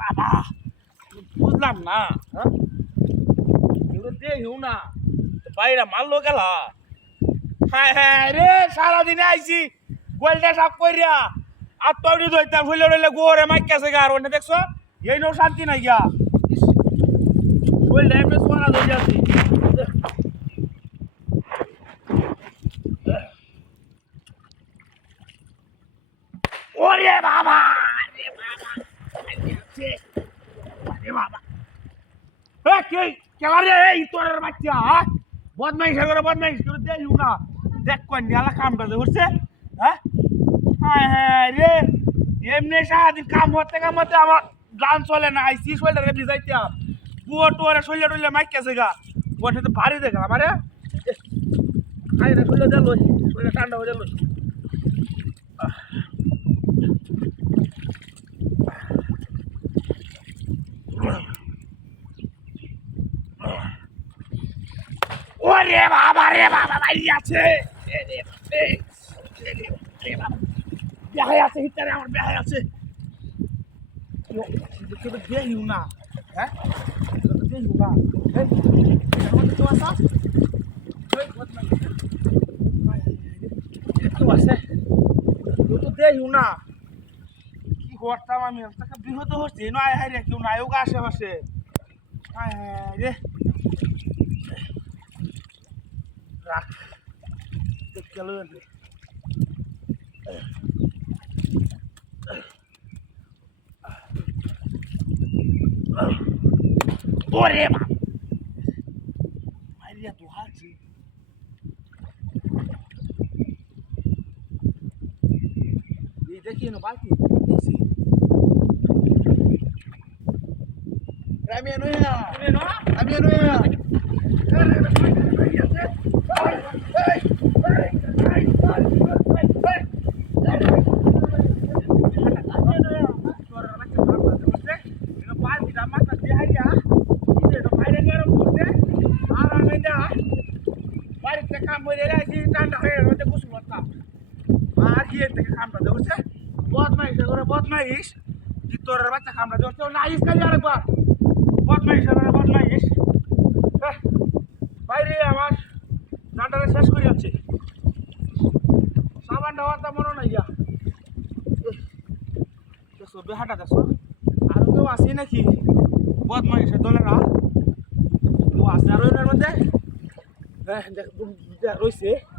বাবা বুঝলাম না হ্যাঁ? এগুলো দেহিও না। বাইরে মারলো গেলা। হ্যাঁ হ্যাঁ রে, সারাদিনে আইছি গোলটা সাপ করিয়া আর তবড়ি ধরতাম, হইলে রইলে গোরে মাইকাছে গা আর ওনে, দেখছ? এই নো শান্তি নাই গিয়া গোলটা এমনি সোনা ধরে যাচ্ছি ওরে বাবা রে বাবা। আরে বাবা। এ, কে? কেলা রে? এই তোরের বাচ্চা হ্যাঁ বদমাইশ করে বদমাইশ করে দেই না দেখ কোন নিয়ালা কামটা হচ্ছে হ্যাঁ হ্যাঁ রে। এমনি সারাদিন কাম হতে কাম হতে আমার গান চলে না, আইসি শোল্ডারে ভিজাইতাম। বুয়া টুয়ারে শৈলে টইলে মাইকাছে গা। ওর সাথে ভারী দেখলাম আমারে। খাই না শৈলে দিল শৈলে ঠান্ডা হয়ে গেল ওরে বাবা রে বাবা ভাই আছে। বেহাই আছে হিটারে আমার বেহাই আছে। তোর দেহিও না হ্যাঁ? না। এই, এটার মধ্যে আছে? তো দেহিও না। কি করতাম আমি? তাকে বিহত হচ্ছে। না আয় হায় রে কেউ ওগা আশেপাশে হায় হায় রে। aquela. É. Borema! Maria do Rádio. E daqui no bate? Pra minha noia! É, pra minha noia! É, pra minha é, noia! তুমি না Ramian Noya. বদমাইশ তোর বাচ্চা কামড়া দেওয়া না আইস খালি আরেকবার বদমাইশ বদমাইশ। বাইরে আমার নাটারে শেষ করে যাচ্ছে। সাবান দেওয়ার মনে নাই গিয়া দেখছ, বেহাটা দেখছ? আরও কেউ আছে নাকি? বদমাইশের দলেরা। কেউ আছে আরও মধ্যে। রইছে।